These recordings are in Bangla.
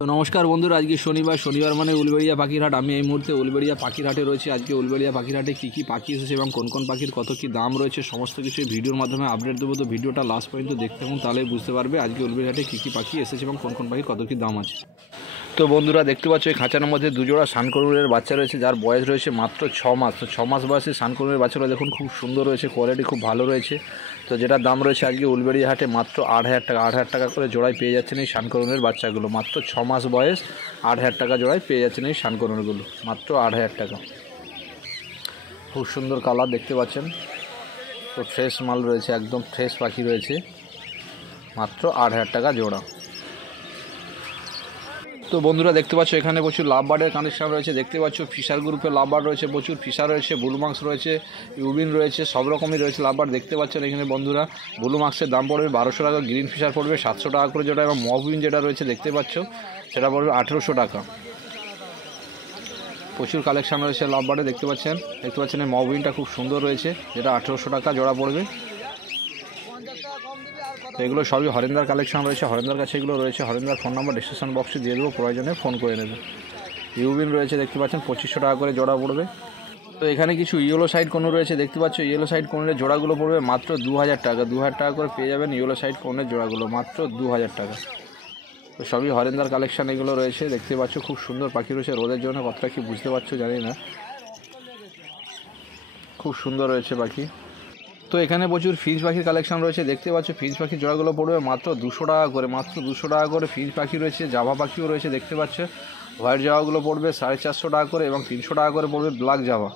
তো নমস্কার বন্ধুরা, আজকে শনিবার মানে উলবেড়িয়া পাখির হাট। আমি এই মুহূর্তে উলবেড়িয়া পাখির হাটে রয়েছে। আজকে উলবেড়িয়া পাখির হাটে কী কী পাখি এসেছে এবং কোন কোন পাখির কত কী দাম রয়েছে সমস্ত কিছু ভিডিওর মাধ্যমে আপডেট দেবো। তো ভিডিওটা লাস্ট পর্যন্ত দেখতে থাকুন, তাহলে বুঝতে পারবে আজকে উলবেড়িয়া হাটে কী কী পাখি এসেছে এবং কোন কোন পাখির কত কী দাম আছে। তো বন্ধুরা দেখতে পাচ্ছ এই খাঁচার মধ্যে দুজোড়া সানকরুলের বাচ্চা রয়েছে, যার বয়স রয়েছে মাত্র 6 মাস। তো 6 মাস বয়সে সানকরুলের বাচ্চারা দেখুন খুব সুন্দর রয়েছে, কোয়ালিটি খুব ভালো রয়েছে। তো যেটার দাম রয়েছে আজকে উলবেড়িয়া হাটে মাত্র 8,000 টাকা। 8,000 টাকা করে জোড়ায় পেয়ে যাচ্ছেন এই সানকরুলের বাচ্চাগুলো। মাত্র 6 মাস বয়স, 8,000 টাকা জোড়ায় পেয়ে যাচ্ছেন এই সানকরুলগুলো, মাত্র 8,000 টাকা। খুব সুন্দর কালার দেখতে পাচ্ছেন। তো ফ্রেশ মাল রয়েছে, একদম ফ্রেশ পাখি রয়েছে, মাত্র 8,000 টাকা জোড়া। তো বন্ধুরা দেখতে পাচ্ছ এখানে প্রচুর লাভ বার্ডের কানেকশান রয়েছে। দেখতে পাচ্ছ ফিশার গ্রুপের লাভ বার্ড রয়েছে, প্রচুর ফিশার রয়েছে, ব্লু মার্কস রয়েছে, ইউবিন রয়েছে, সব রকমই রয়েছে লাভ বার্ড। দেখতে পাচ্ছেন এখানে বন্ধুরা ব্লু মার্কসের দাম পড়বে 1200 টাকা, গ্রিন ফিশার পড়বে 700 টাকা করে জোড়া, এবং মবিন যেটা রয়েছে দেখতে পাচ্ছ সেটা পড়বে 1800 টাকা। প্রচুর কালেকশান রয়েছে লাভ বার্ডে। দেখতে পাচ্ছেন এই মবিনটা খুব সুন্দর রয়েছে, যেটা 1800 টাকা জোড়া পড়বে। তো এগুলো সবই হরেন্দার কালেকশন রয়েছে, হরেন্দার কাছে এগুলো রয়েছে। হরেন্দার ফোন নাম্বার ডিসক্রিপশন বক্সে দিয়ে দেবো, প্রয়োজনে ফোন করে নেবে। ইউবিন রয়েছে দেখতে পাচ্ছেন 2500 টাকা করে জোড়া পড়বে। তো এখানে কিছু ইয়েলো সাইড কোনো রয়েছে দেখতে পাচ্ছ, ইয়েলো সাইড কোনের জোড়াগুলো পড়বে মাত্র 2000 টাকা। 2000 টাকা করে পেয়ে যাবেন ইয়েলো সাইড কোনের জোড়াগুলো, মাত্র 2000 টাকা। তো সবই হরেন্দার কালেকশান এগুলো রয়েছে। দেখতে পাচ্ছ খুব সুন্দর পাখি রয়েছে, রোদের জন্য কতটা কি বুঝতে পারছো জানি না, খুব সুন্দর রয়েছে পাখি। তো এখানে প্রচুর ফিঞ্চ পাখির কালেকশন রয়েছে। দেখতে পাচ্ছ ফিঞ্চ পাখির জোড়াগুলো পড়বে মাত্র 200 টাকা করে, মাত্র 200 টাকা করে। ফিঞ্চ পাখি রয়েছে, জাভা পাখিও রয়েছে দেখতে পাচ্ছ। হোয়াইট জাভাগুলো পড়বে 450 টাকা করে, এবং 300 টাকা করে পড়বে ব্ল্যাক জাভা।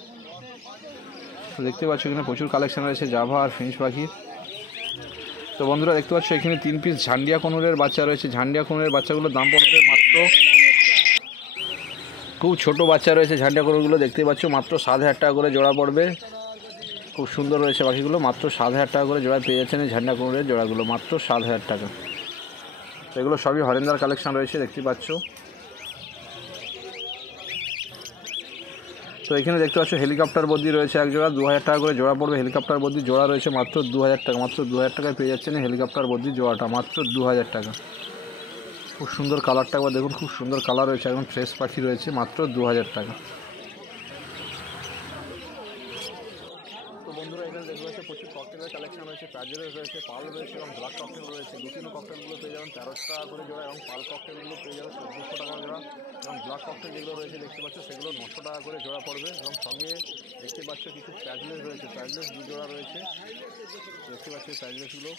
তো দেখতে পাচ্ছ এখানে প্রচুর কালেকশন রয়েছে জাভা আর ফিঞ্চ পাখির। তো বন্ধুরা দেখতে পাচ্ছ এখানে 3 পিস ঝান্ডিয়া কনুরের বাচ্চা রয়েছে। ঝান্ডিয়া কনুরের বাচ্চাগুলোর দাম পড়বে মাত্র, খুব ছোট বাচ্চা রয়েছে ঝান্ডিয়া কনুরগুলো দেখতে পাচ্ছ, মাত্র 7,000 টাকা করে জোড়া পড়বে। খুব সুন্দর রয়েছে পাখিগুলো, মাত্র 7,000 টাকা করে জোড়ায় পেয়ে যাচ্ছেন এই ঝান্ডা কুমড়ের জোড়াগুলো, মাত্র 7,000 টাকা। তো এগুলো সবই হরেন্দার কালেকশন রয়েছে দেখতে পাচ্ছ। তো এখানে দেখতে পাচ্ছ হেলিকপ্টার বদ্যি রয়েছে এক জোড়া, 2,000 টাকা করে জোড়া পড়বে। হেলিকপ্টার বদ্যি জোড়া রয়েছে মাত্র 2,000 টাকা, মাত্র 2,000 টাকায় পেয়ে যাচ্ছেন হেলিকপ্টার বদ্যি জোড়াটা, মাত্র 2,000 টাকা। খুব সুন্দর কালারটা একবার দেখুন, খুব সুন্দর কালার রয়েছে, এখন ফ্রেশ পাখি রয়েছে, মাত্র 2,000 টাকা। বন্ধুরা এখানে দেখতে পাচ্ছি প্রচুর ককটেলের কালেকশন রয়েছে, প্যাজেলের রয়েছে, পাল রয়েছে এবং ব্ল্যাক ককটেল রয়েছে। লুটিনো ককটেলগুলো পেয়ে যাবেন 1300 টাকা করে জোড়া, এবং পাল ককটেলগুলো পেয়ে যাবেন 1400 টাকা জোড়া, এবং ব্ল্যাক ককটেল যেগুলো রয়েছে দেখতে পাচ্ছ সেগুলো 900 টাকা করে জোড়া পড়বে। এবং সঙ্গে দেখতে পাচ্ছ কিছু প্যাজলেস রয়েছে, প্যাজলেস 2 জোড়া রয়েছে দেখতে পাচ্ছি। প্যাজলেসগুলো,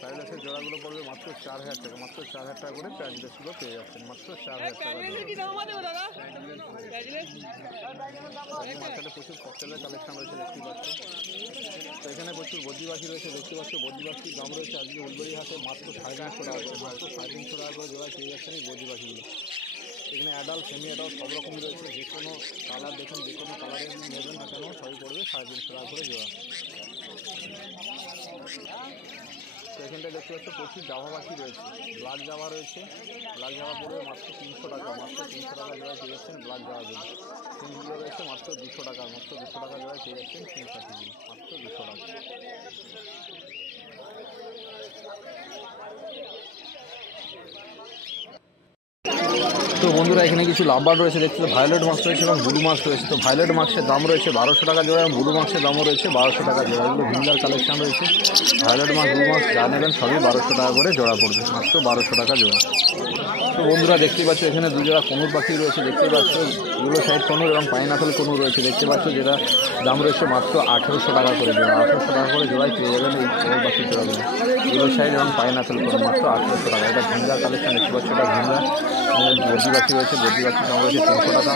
প্যাজলেসের জোড়াগুলো পড়বে মাত্র 4,000 টাকা, মাত্র 4,000 টাকা করে প্যাজলেসগুলো পেয়ে যাচ্ছেন, মাত্র 4,000 টাকা। মার্কেটে প্রচুর ককটেলের কালেকশন রয়েছে দেখতে পাচ্ছ। তো এখানে প্রচুর বদ্যি পাখি রয়েছে দেখতে পাচ্ছ। বদ্যি পাখির দাম রয়েছে আজকে উলবেড়িয়া হাটে মাত্র 350 টাকা করে, মাত্র 350 টাকা করে জোড়ায় পেয়ে যাচ্ছেন এই বদ্যি পাখিগুলো। এখানে অ্যাডাল্ট সেমি অ্যাডাল্ট সব রকমই রয়েছে, যে কোনো কালার দেখুন, যে কোনো কালারে নেবেন না কেন সবই পড়বে 350 টাকা করে জোড়া। তো এখানটায় দেখতে পাচ্ছ প্রচুর জাভা পাখি রয়েছে, ব্ল্যাক জাভা রয়েছে, ব্ল্যাক জাভা পড়বে মাত্র 300 টাকা, মাত্র 300 টাকা জোড়ায় পেয়ে যাচ্ছেন ব্ল্যাক জাভাগুলো। ফিঞ্চগুলো রয়েছে মাত্র 200 টাকা, মাত্র 200 টাকা জোড়ায় পেয়ে যাচ্ছেন ফিঞ্চ পাখিগুলো, মাত্র 200 টাকা। তো বন্ধুরা এখানে কিছু লাভ বার্ড রয়েছে দেখতে, ভায়োলেট মার্কস রয়েছে এবং ব্লু মার্কস রয়েছে। তো ভায়োলেট মার্কসের দাম রয়েছে 1200 টাকা জোড়া, এবং ব্লু মার্কসের দামও রয়েছে 1200 টাকা জোড়া। এগুলো ভিন্নার কালেকশন রয়েছে। ভায়োলেট মার্কস, ব্লু মার্কস যা নেবেন সবই 1200 টাকা করে জোড়া পড়বে, মাত্র 1200 টাকা জোড়া। তো বন্ধুরা দেখতে পাচ্ছ এখানে 2 জোড়া কনুর পাখি রয়েছে দেখতে পাচ্ছ, ইয়েলো সাইড কনুর এবং পাইনাপেল কনুর রয়েছে দেখতে পাচ্ছ, যেটা দাম রয়েছে মাত্র 1800 টাকা করে জোড়া। 1800 টাকা করে জোড়ায় পেয়ে যাবেন এই কনুর পাখির জোড়াগুলো, ইয়েলো সাইড এবং পাইনাপেল কনুর, মাত্র 1800 টাকা। এটা ভিন্নার কালেকশন দেখতে পাচ্ছ, এটা ভিন্নার। বদ্যি পাখি রয়েছে, বদ্যি পাখির দাম রয়েছে 300 টাকা।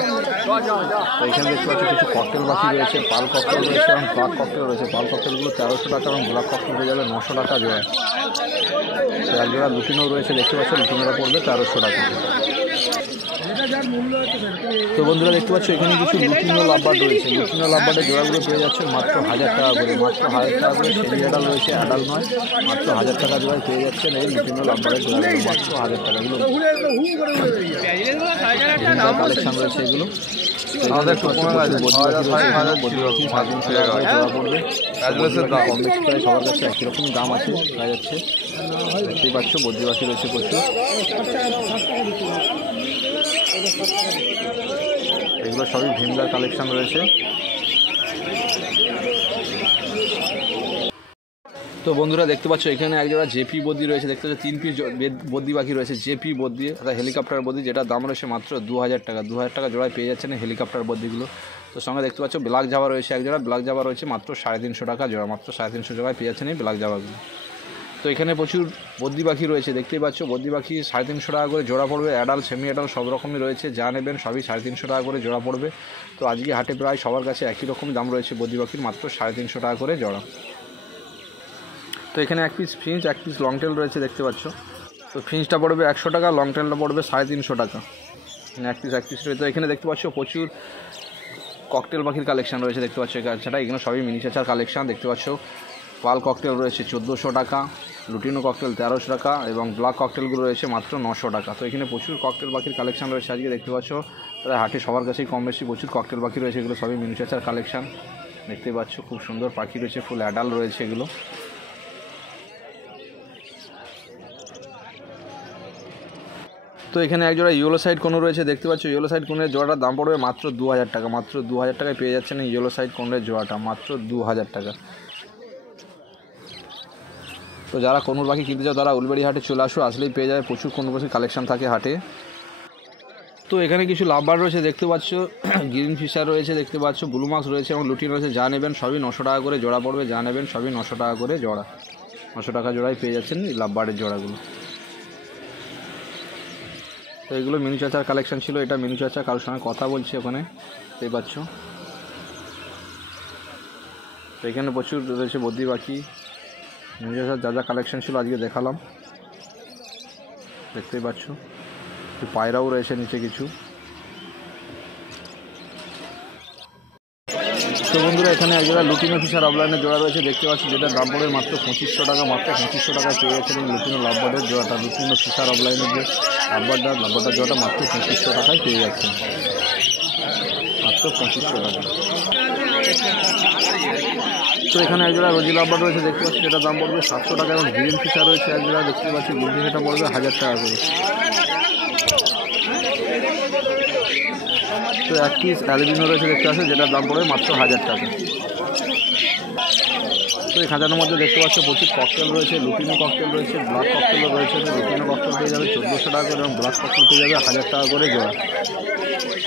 তো এখানে দেখতে পাচ্ছ কিছু ককটেল পাখি রয়েছে, পাল ককটেল রয়েছে এবং ব্ল্যাক ককটেল রয়েছে। পাল ককটেলগুলো 1300 টাকা, এবং ব্ল্যাক ককটেল পেয়ে যাবে 900 টাকা জোড়া। তো এক জোড়া লুটিনো রয়েছে দেখতে পাচ্ছ, লুটিনোটা পড়বে 1300 টাকা। তো বন্ধুরা দেখতে পাচ্ছ এখানে কিছু লুটিনো লাভবার্ড রয়েছে। লুটিনো লাভবার্ডের জোড়াগুলো পেয়ে যাচ্ছে মাত্র 1000 টাকা করে, মাত্র 1000 টাকা করে। সেমি অ্যাডাল রয়েছে, অ্যাডাল নয়, মাত্র 1000 টাকা জোড়ায় পেয়ে যাচ্ছেন এই লুটিনো লাভবার্ডের জোড়াগুলো, মাত্র 1000 টাকা। এগুলো কালেকশন রয়েছে এগুলো। আমাদের কম বেশি প্রায় সবার কাছে একই রকম দাম আছে দেখা যাচ্ছে। দেখতেই পাচ্ছ বদ্যি পাখি রয়েছে প্রচুর। এগুলো সবই ভিমলার কালেকশন রয়েছে। তো বন্ধুরা দেখতে পাচ্ছ এখানে একজোড়া জেপি বদ্যি রয়েছে, দেখতে পাচ্ছ 3 পিস বদ্যি বাকি রয়েছে, জেপি বদ্যি অর্থাৎ হেলিকপ্টার বদ্যি, যেটার দাম রয়েছে মাত্র 2000 টাকা। 2000 টাকা জোড়ায় পেয়ে যাচ্ছেন হেলিকপ্টার বদ্যিগুলো। তো সঙ্গে দেখতে পাচ্ছ ব্ল্যাক জাভা রয়েছে একজোড়া, ব্ল্যাক জাভা রয়েছে মাত্র 350 টাকা জোড়া, মাত্র 350 টাকায় পেয়ে যাচ্ছেন এই ব্ল্যাক জাভাগুলো। তো এখানে প্রচুর বদ্যি পাখি রয়েছে, দেখতেই পাচ্ছ বদ্যি পাখি 350 টাকা করে জোড়া পড়বে, অ্যাডাল্ট সেমি অ্যাডাল্ট সব রকমই রয়েছে, যা নেবেন সবই 350 টাকা করে জোড়া পড়বে। তো আজকে হাটে প্রায় সবার কাছে একই রকম দাম রয়েছে বদ্যি পাখির, মাত্র 350 টাকা করে জোড়া। তো এখানে এক পিস ফিঞ্চ, এক পিস লং টেল রয়েছে দেখতে পাচ্ছ। তো ফিঞ্চটা পড়বে 100 টাকা, লং টেলটা পড়বে 350 টাকা, এক পিস রয়েছে। তো এখানে দেখতে পাচ্ছ প্রচুর ককটেল পাখির কালেকশন রয়েছে দেখতে পাচ্ছ, এছাড়া এখানে সবই মিনিচাচার কালেকশন দেখতে পাচ্ছ। পাল ককটেল রয়েছে 1400 টাকা, লুটিনো ককটেল 1300 টাকা এবং ব্ল্যাক ককটেলগুলো রয়েছে মাত্র 900 টাকা। তো এখানে প্রচুর ককটেল পাখির কালেকশন রয়েছে আজকে দেখতে পাচ্ছ, প্রায় হাটে সবার কাছেই কম বেশি প্রচুর ককটেল পাখি রয়েছে, এগুলো সবই মিনিচাচার কালেকশন দেখতে পাচ্ছ। খুব সুন্দর পাখি রয়েছে, ফুল অ্যাডাল্ট রয়েছে এগুলো। তো এখানে একজোড়া ইয়েলো সাইড কোনো রয়েছে দেখতে পাচ্ছ, ইয়েলো সাইড কোনের জোড়াটার দাম পড়বে মাত্র 2000 টাকা, মাত্র 2000 টাকায় পেয়ে যাচ্ছেন এই ইয়েলো সাইড কোনের জোড়াটা, মাত্র 2000 টাকা। তো যারা কোনুর পাখি কিনতে চাও তারা উলবেড়ি হাটে চলে আসো, আসলেই পেয়ে যাবে, প্রচুর কোনুর পাখির কালেকশন থাকে হাটে। তো এখানে কিছু লাভবার রয়েছে দেখতে পাচ্ছ, গ্রিন ফিশার রয়েছে দেখতে পাচ্ছ, ব্লু মার্কস রয়েছে এবং লুটিন রয়েছে, যা নেবেন সবই 900 টাকা করে জোড়া পড়বে, যা নেবেন সবই 900 টাকা করে জোড়া, 900 টাকা জোড়ায় পেয়ে যাচ্ছেন এই লাভবারের জোড়াগুলো। তো এগুলো মিনু চাচার কালেকশন ছিল, এটা মিনু চাচা কারোর সঙ্গে কথা বলছে ওখানে দেখতে পাচ্ছ। তো এখানে প্রচুর রয়েছে বদ্যি পাখি, মিনু চাচার যা যা কালেকশন ছিল আজকে দেখালাম দেখতেই পাচ্ছ। পায়রাও রয়েছে নিচে কিছু। তো বন্ধুরা এখানে একজোড়া লুটিনো ফিশার অফলাইনের জোড়া রয়েছে দেখতে পাচ্ছি, যেটা দাম পড়বে মাত্র 2500 টাকা, মাত্র 2500 টাকায় পেয়ে যাচ্ছেন এই লুটিনো লাভবার্ডের জোড়াটা, লুটিনো ফিশার অফলাইনের যে লাভবার্ডার জোড়াটা মাত্র 2500 টাকায় পেয়ে যাচ্ছেন, মাত্র 2500 টাকা। তো এখানে একজোড়া রোজি লাভবার্ড রয়েছে দেখতে পাচ্ছি, যেটা দাম পড়বে 700 টাকা এবং গ্রিন ফিশার রয়েছে একজোড়া দেখতে পাচ্ছি, গ্রিন ফিশারটা পড়বে 1000 টাকা করে। তো এক পিস অ্যালবিনো রয়েছে দেখতে পাচ্ছি, যেটার দাম পড়বে মাত্র 1000 টাকা। তো এই খাঁচাটার মধ্যে দেখতে পাচ্ছ প্রচুর ককটেল রয়েছে, লুটিনো ককটেল রয়েছে, ব্ল্যাক ককটেলও রয়েছে। লুটিনো ককটেল পেয়ে যাবে 1400 টাকা করে এবং ব্ল্যাক ককটেল পেয়ে যাবে 1000 টাকা করে জোড়া।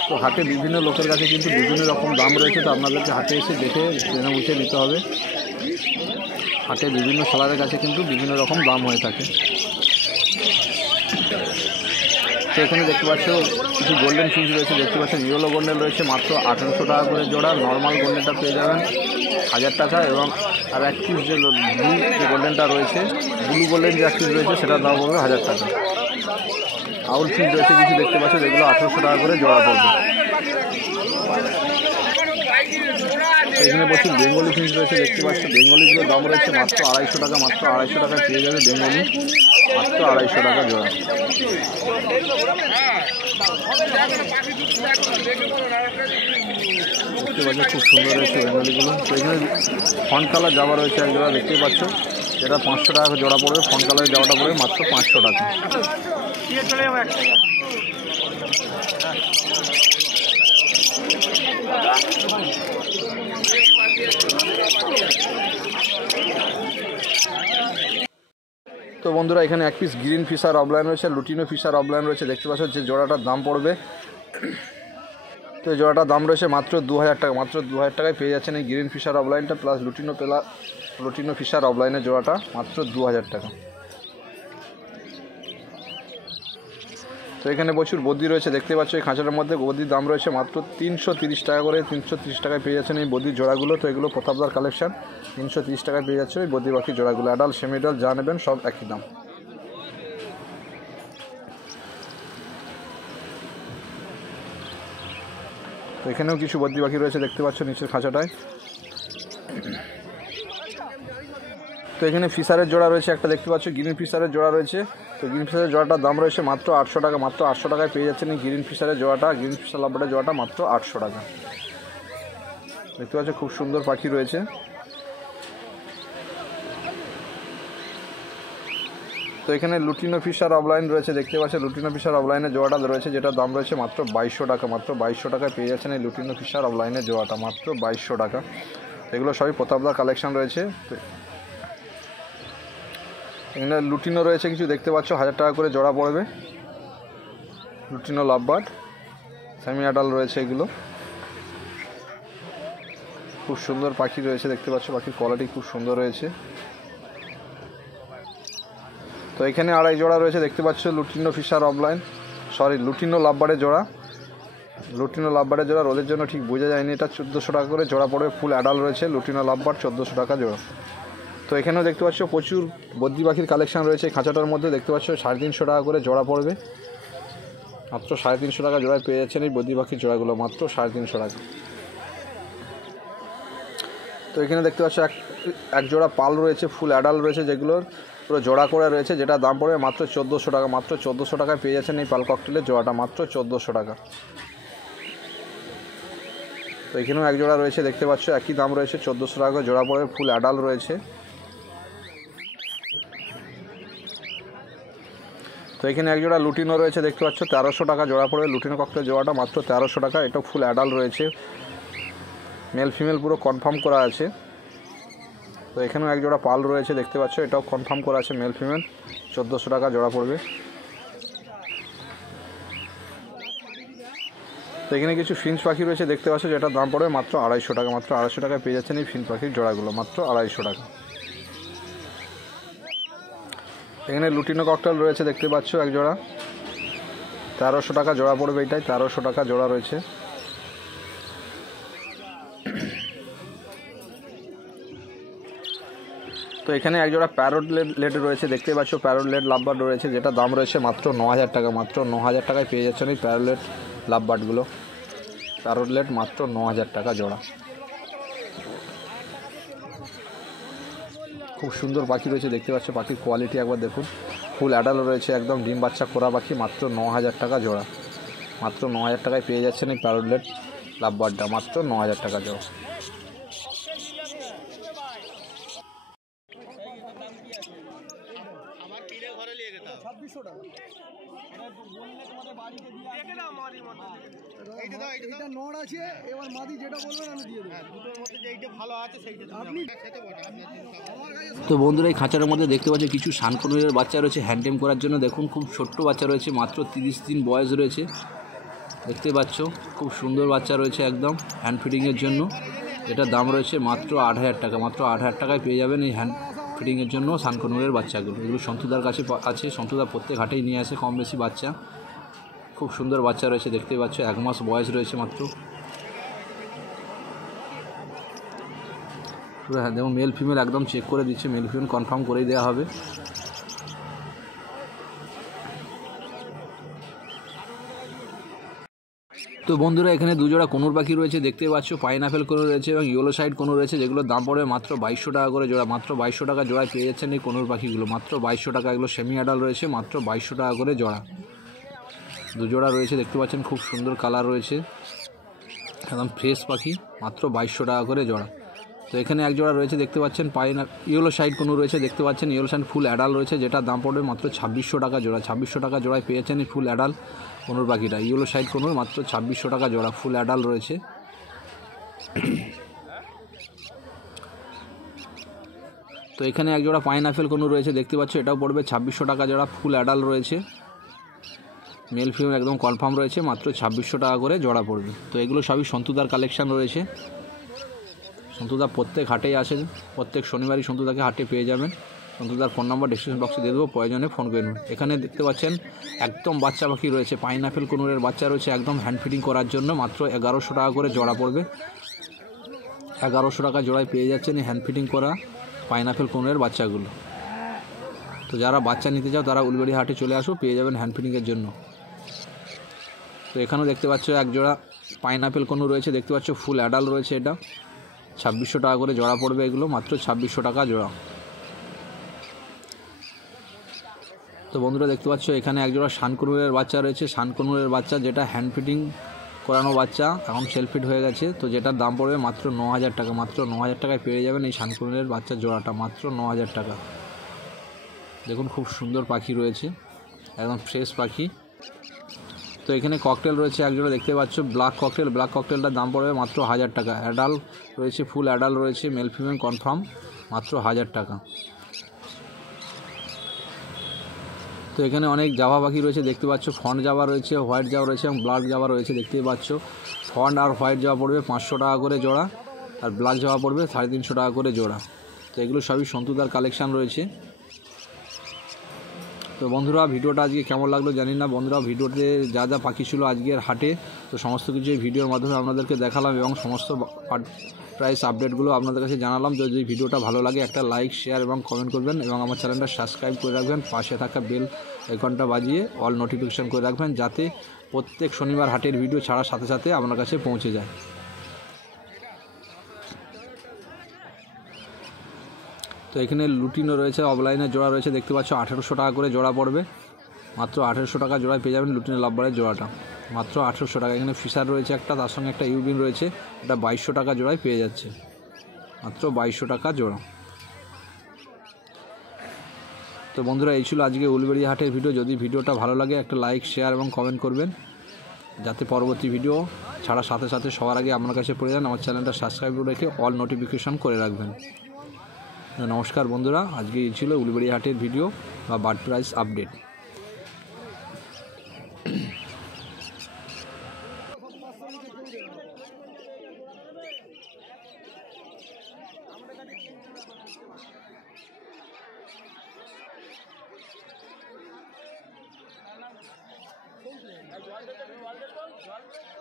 তো হাটে বিভিন্ন লোকের কাছে কিন্তু বিভিন্ন রকম দাম রয়েছে, তো আপনাদেরকে হাটে এসে দেখে জেনে বুঝে নিতে হবে। হাটে বিভিন্ন সেলারের কাছে কিন্তু বিভিন্ন রকম দাম হয়ে থাকে। তো এখানে দেখতে পাচ্ছ কিছু গোল্ডেন ফিশ রয়েছে দেখতে পাচ্ছেন, ইয়েলো গোল্ডেন রয়েছে মাত্র 1800 টাকা করে জোড়া, নর্মাল গোল্ডেনটা পেয়ে যাবেন 1000 টাকা এবং আর এক পিস যে ব্লু যে গোল্ডেনটা রয়েছে, ব্লু গোল্ডেন যে এক পিস রয়েছে সেটার দাম পড়বে 1000 টাকা। আউল ফিশ রয়েছে কিছু দেখতে পাচ্ছ, যেগুলো 1800 টাকা করে জোড়া পড়বে। এখানে প্রচুর বেঙ্গলি ফিশ রয়েছে দেখতে পাচ্ছ, বেঙ্গলিগুলোর দাম রয়েছে মাত্র 250 টাকা, মাত্র 250 টাকায় পেয়ে যাবে বেঙ্গলি, মাত্র 250 টাকা জোড়া। দেখতে পাচ্ছ খুব সুন্দর রয়েছে বেঙ্গলিগুলো। তো এখানে ফন্ট কালার জামা রয়েছে এক জোড়া দেখতেই পাচ্ছ, যেটা 500 টাকা জোড়া পড়বে, ফন্ট কালারের জামাটা পড়বে মাত্র 500 টাকা। তো বন্ধুরা এখানে এক পিস গ্রিন ফিশার অফলাইন রয়েছে, লুটিনো ফিশার অফলাইন রয়েছে দেখতে পাচ্ছ, যে জোড়াটার দাম পড়বে, তো এই জোড়াটার দাম রয়েছে মাত্র 2000 টাকা, মাত্র 2000 টাকায় পেয়ে যাচ্ছেন এই গ্রিন ফিশার অফলাইনটা প্লাস লুটিনো ফিশার অফলাইনের জোড়াটা মাত্র 2000 টাকা। তো এখানে প্রচুর বদ্যি রয়েছে দেখতে পাচ্ছ, এই খাঁচাটার মধ্যে বদ্যির দাম রয়েছে মাত্র 330 টাকা করে, 330 টাকায় পেয়ে যাচ্ছেন এই বদ্যির জোড়াগুলো। তো এগুলো প্রতাপদার কালেকশন, 330 টাকায় পেয়ে যাচ্ছে এই বদ্যি পাখির জোড়াগুলো, অ্যাডাল্ট সেমি অ্যাডাল্ট যা নেবেন সব একই দাম। তো এখানেও কিছু বদ্যি পাখি রয়েছে দেখতে পাচ্ছ নিচের খাঁচাটায়। তো এখানে ফিশারের জোড়া রয়েছে একটা দেখতে পাচ্ছ, গ্রিন ফিশারের জোড়া রয়েছে। তো গ্রিন ফিশারের জোড়াটার দাম রয়েছে মাত্র 800 টাকা, মাত্র 800 টাকায় পেয়ে যাচ্ছেন এই গ্রিন ফিশারের জোড়াটা, গ্রিন ফিশার লাভবার্ডের জোড়াটা মাত্র 800 টাকা। দেখতে পাচ্ছ খুব সুন্দর পাখি রয়েছে। তো এখানে লুটিনো ফিশার অফলাইন রয়েছে, দেখতে পাচ্ছেন লুটিনো ফিশার অফলাইনের জোড়াটা রয়েছে, যেটার দাম রয়েছে মাত্র 2200 টাকা। মাত্র 2200 টাকায় পেয়ে যাচ্ছেন এই লুটিনো ফিশার অফলাইনের জোড়াটা, মাত্র 2200 টাকা। এগুলো সবই প্রতাপদার কালেকশন রয়েছে। তো এখানে লুটিনো রয়েছে কিছু, দেখতে পাচ্ছ 1000 টাকা করে জোড়া পড়বে। লুটিনো লাভবার্ড সেমি অ্যাডাল্ট রয়েছে, এগুলো খুব সুন্দর পাখি রয়েছে, দেখতে পাচ্ছ পাখির কোয়ালিটি খুব সুন্দর রয়েছে। তো এখানে আড়াই জোড়া রয়েছে, দেখতে পাচ্ছ লুটিনো ফিশার অফলাইন, লুটিনো লাভবার্ডের জোড়া। লুটিনো লাভবার্ডের জোড়া রোদের জন্য ঠিক বোঝা যায়নি, এটা 1400 টাকা করে জোড়া পড়বে। ফুল অ্যাডাল্ট রয়েছে লুটিনো লাভবার্ড, 1400 টাকা জোড়া। তো এখানেও দেখতে পাচ্ছ প্রচুর বদ্রি পাখির কালেকশন রয়েছে। খাঁচাটার মধ্যে দেখতে পাচ্ছ 350 টাকা করে জোড়া পড়বে, মাত্র 350 টাকা জোড়ায় পেয়ে যাচ্ছেন এই বদ্রি পাখির জোড়াগুলো, মাত্র 350 টাকা। তো এখানে দেখতে পাচ্ছ এক জোড়া পাল রয়েছে, ফুল অ্যাডাল্ট রয়েছে, যেগুলোর পুরো জোড়া করে রয়েছে, যেটা দাম পড়বে মাত্র 1400 টাকা। মাত্র 1400 টাকায় পেয়ে যাচ্ছেন এই পাল ককটেলের জোড়াটা, মাত্র 1400 টাকা। তো এখানেও এক জোড়া রয়েছে, দেখতে পাচ্ছ একই দাম রয়েছে, 1400 টাকা জোড়া পড়বে, ফুল অ্যাডাল্ট রয়েছে। তো এখানে এক জোড়া লুটিনো রয়েছে, দেখতে পাচ্ছ 1300 টাকা জোড়া পড়বে। লুটিনো ককটেল জোড়াটা মাত্র 1300 টাকা। এটা ফুল অ্যাডাল্ট রয়েছে, মেল ফিমেল পুরো কনফার্ম করা আছে। তো এখানেও এক জোড়া পাল রয়েছে, দেখতে পাচ্ছ এটাও কনফার্ম করা আছে, মেল ফিমেল, 1400 টাকা জোড়া পড়বে। তো এখানে কিছু ফিঞ্চ পাখি রয়েছে, দেখতে পাচ্ছ যেটার দাম পড়বে মাত্র 250 টাকা। মাত্র 250 টাকায় পেয়ে যাচ্ছেন এই ফিঞ্চ পাখির জোড়াগুলো, মাত্র 250 টাকা। এখানে লুটিনো ককটেল রয়েছে, দেখতে পাচ্ছ এক জোড়া, 1300 টাকা জোড়া পড়বে। এটাই 1300 টাকা জোড়া রয়েছে। তো এখানে এক জোড়া প্যারট লেড রয়েছে, দেখতে পাচ্ছ প্যারট লেড লাভবার্ড রয়েছে, যেটা দাম রয়েছে মাত্র 9000 টাকা। মাত্র 9000 টাকায় পেয়ে যাচ্ছেন এই প্যারট লেড লাভবার্ডগুলো। প্যারট লেড মাত্র 9000 টাকা জোড়া। খুব সুন্দর পাখি রয়েছে, দেখতে পাচ্ছ পাখির কোয়ালিটি একবার দেখুন, ফুল অ্যাডাল্ট রয়েছে, একদম ডিম বাচ্চা করা পাখি, মাত্র 9000 টাকা জোড়া। মাত্র 9000 টাকায় পেয়ে যাচ্ছেন এই প্যারট লেড লাভবার্ডটা, মাত্র 9000 টাকা জোড়া। তো বন্ধুরা এই খাঁচার মধ্যে দেখতে পাচ্ছি কিছু শানকনুরের বাচ্চা রয়েছে হ্যান্ডটেম করার জন্য। দেখুন খুব ছোট্ট বাচ্চা রয়েছে, মাত্র 30 দিন বয়স রয়েছে, দেখতে পাচ্ছ খুব সুন্দর বাচ্চা রয়েছে, একদম হ্যান্ড ফিডিংয়ের জন্য। এটার দাম রয়েছে মাত্র 8000 টাকা। মাত্র 8000 টাকায় পেয়ে যাবেন এই হ্যান্ড ফিডিংয়ের জন্য শানকনুরের বাচ্চাগুলো। এগুলো সন্তুদার কাছে আছে, সন্তুদা প্রত্যেক হাটেই নিয়ে আসে কম বেশি বাচ্চা। খুব সুন্দর বাচ্চা রয়েছে, দেখতে পাচ্ছ 1 মাস বয়স রয়েছে মাত্র। হ্যাঁ দেখুন মেল ফিমেল একদম চেক করে দিচ্ছে, মেল ফিমেল কনফার্ম করেই দেওয়া হবে। তো বন্ধুরা এখানে দুজোড়া কোনুর পাখি রয়েছে, দেখতে পাচ্ছ পাইনাপেল কোনু রয়েছে এবং ইয়েলো সাইড কোনু রয়েছে, যেগুলোর দাম পড়বে মাত্র 2200 টাকা করে জোড়া। মাত্র 2200 টাকা জোড়ায় পেয়ে যাচ্ছেন এই কোনুর পাখিগুলো, মাত্র 2200 টাকা। এগুলো সেমি অ্যাডাল্ট রয়েছে, মাত্র 2200 টাকা করে জোড়া। দুজোড়া রয়েছে, দেখতে পাচ্ছেন খুব সুন্দর কালার রয়েছে, একদম ফ্রেশ পাখি, মাত্র 2200 টাকা করে জোড়া। তো এখানে এক জোড়া রয়েছে, দেখতে পাচ্ছেন ইয়েলো সাইড কোনু রয়েছে, দেখতে পাচ্ছেন ইয়েলো সাইড ফুল অ্যাডাল্ট রয়েছে, যেটার দাম পড়বে মাত্র 2600 টাকা জোড়া। 2600 টাকা জোড়ায় পেয়ে যাচ্ছেন এই ফুল অ্যাডাল্ট কোনুর পাখিটা। ইয়েলো সাইড কোনুর মাত্র 2600 টাকা জোড়া, ফুল অ্যাডাল্ট রয়েছে। তো এখানে এক জোড়া পাইনাপেল কোনু রয়েছে, দেখতে পাচ্ছ এটাও পড়বে 2600 টাকা জোড়া, ফুল অ্যাডাল্ট রয়েছে, মেল ফিমেল একদম কনফার্ম রয়েছে, মাত্র 2600 টাকা করে জোড়া পড়বে। তো এগুলো সবই সন্তুদার কালেকশান রয়েছে। সন্তুদা প্রত্যেক হাটেই আসে, প্রত্যেক শনিবারই সন্তুদাকে হাটে পেয়ে যাবেন। সন্তুদার ফোন নাম্বার ডিসক্রিপশন বক্সে দিয়ে দেবো, প্রয়োজনে ফোন করে নেবেন। এখানে দেখতে পাচ্ছেন একদম বাচ্চা পাখি রয়েছে, পাইনাপেল কোনুরের বাচ্চা রয়েছে, একদম হ্যান্ড ফিডিং করার জন্য, মাত্র 1100 টাকা করে জোড়া পড়বে। 1100 টাকা জোড়ায় পেয়ে যাচ্ছেন এই হ্যান্ড ফিডিং করা পাইনাপেল কোনুরের বাচ্চাগুলো। তো যারা বাচ্চা নিতে চাও তারা উলবেড়ি হাটে চলে আসো, পেয়ে যাবেন হ্যান্ড ফিডিংয়ের জন্য। তো এখানেও দেখতে পাচ্ছ এক জোড়া পাইনাপেল কোনু রয়েছে, দেখতে পাচ্ছ ফুল অ্যাডাল্ট রয়েছে, এটা 2600 টাকা করে জোড়া পড়বে, এগুলো মাত্র 2600 টাকা জোড়া। তো বন্ধুরা দেখতে পাচ্ছ এখানে এক জোড়া শানকনুরের বাচ্চা রয়েছে, শানকনুরের বাচ্চা যেটা হ্যান্ড ফিডিং করানো বাচ্চা, এখন সেলফ ফিড হয়ে গেছে। তো যেটার দাম পড়বে মাত্র 9000 টাকা। মাত্র 9000 টাকায় পেয়ে যাবেন এই শানকনুরের বাচ্চার জোড়াটা, মাত্র 9000 টাকা। দেখুন খুব সুন্দর পাখি রয়েছে, একদম ফ্রেশ পাখি। তো এখানে ককটেল রয়েছে এক জোড়া দেখতে পাচ্ছ, ব্ল্যাক ককটেল। ব্ল্যাক ককটেলটার দাম পড়বে মাত্র 1000 টাকা। অ্যাডাল্ট রয়েছে, ফুল অ্যাডাল্ট রয়েছে, মেল ফিমেল কনফার্ম, মাত্র 1000 টাকা। তো এখানে অনেক জাভা পাখি রয়েছে দেখতে পাচ্ছ, ফন্ট জাভা রয়েছে, হোয়াইট জাভা রয়েছে এবং ব্ল্যাক জাভা রয়েছে দেখতেই পাচ্ছ। ফন্ট আর হোয়াইট জাভা পড়বে 500 টাকা করে জোড়া, আর ব্ল্যাক জাভা পড়বে 350 টাকা করে জোড়া। তো এগুলো সবই সন্তুদার কালেকশান রয়েছে। তো বন্ধুরা ভিডিওটা আজকে কেমন লাগলো জানি না। বন্ধুরা ভিডিওতে যা যা পাখি ছিল আজকের হাটে, তো সমস্ত কিছু এই ভিডিওর মাধ্যমে আপনাদেরকে দেখালাম এবং সমস্ত প্রাইস আপডেটগুলো আপনাদের কাছে জানালাম। তো যদি ভিডিওটা ভালো লাগে একটা লাইক, শেয়ার এবং কমেন্ট করবেন এবং আমার চ্যানেলটা সাবস্ক্রাইব করে রাখবেন, পাশে থাকা বেল আইকনটা বাজিয়ে অল নোটিফিকেশান করে রাখবেন, যাতে প্রত্যেক শনিবার হাটের ভিডিও ছাড়ার সাথে সাথে আপনার কাছে পৌঁছে যায়। তো এখানে লুটিনও রয়েছে, অফলাইনের জোড়া রয়েছে দেখতে পাচ্ছ, 1800 টাকা করে জোড়া পড়বে, মাত্র 1800 টাকা জোড়ায় পেয়ে যাবেন লুটিনের লাভবারের জোড়াটা, মাত্র 1800 টাকা। এখানে ফিশার রয়েছে একটা, তার সঙ্গে একটা ইউবিন রয়েছে, এটা 2200 টাকা জোড়ায় পেয়ে যাচ্ছে, মাত্র 2200 টাকা জোড়া। তো বন্ধুরা এই ছিল আজকে উলবেড়ি হাটের ভিডিও। যদি ভিডিওটা ভালো লাগে একটা লাইক, শেয়ার এবং কমেন্ট করবেন, যাতে পরবর্তী ভিডিও ছাড়ার সাথে সাথে সবার আগে আপনার কাছে পড়ে যান। আমার চ্যানেলটা সাবস্ক্রাইব করে রেখে অল নোটিফিকেশান করে রাখবেন। নমস্কার বন্ধুরা, আজকে এই ছিল উলবেড়ি হাটের ভিডিও বা বার্ড প্রাইস আপডেট। জল